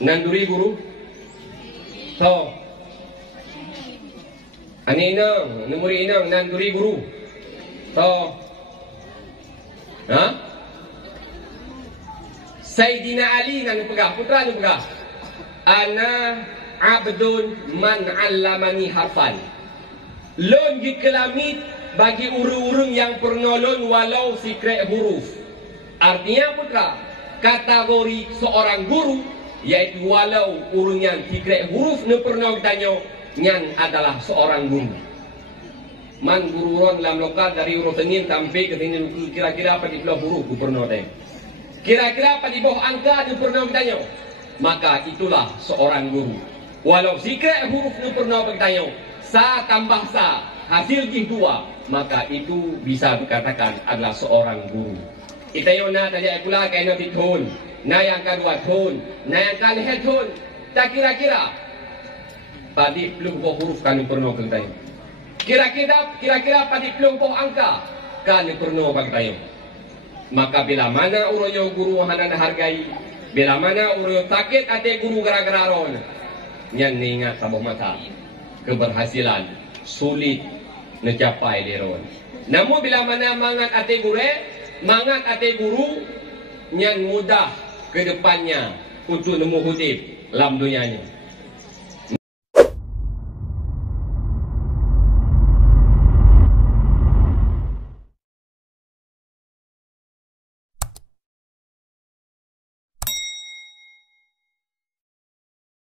Nanduri guru. So. Ani inang, numuri inang nanduri guru. So. Ha? Sayyidina Ali nang pegah, putra nang pegah. Ana abdun man 'allamani harfan. Lon gi kelamit bagi urung-urung yang pernolon walau sikret huruf. Artinya putra, kategori seorang guru yaitu walau urung yang sikret huruf ne pernah ditanya nyan adalah seorang guru. Man guru ron dalam lokal dari urut Senin sampai ke sini kira-kira apa di belah huruf ku pernah tanya. Kira-kira apa di bawah angka dia pernah bertanya. Maka itulah seorang guru. Walau sikret huruf dia pernah bertanya. Sa tambah sa, hasil jih dua. Maka itu bisa dikatakan adalah seorang guru. Kita yang nak tadi pula kena bitun. Na yang kedua tun. Na yang kalihat tun. Tak kira-kira. Padi pelung bawah huruf kan dia pernah bertanya. Kira-kira padi pelung bawah angka kan dia pernah bertanya. Maka bila mana uroyo guru hana hargai, bila mana uroyo sakit ate guru gara-gara ron, nyan ingat sabah mata keberhasilan sulit mencapai deron. Namun bila mana mangat ate guru, nyan mudah ke depannya untuk nemu hudib dalam dunianya.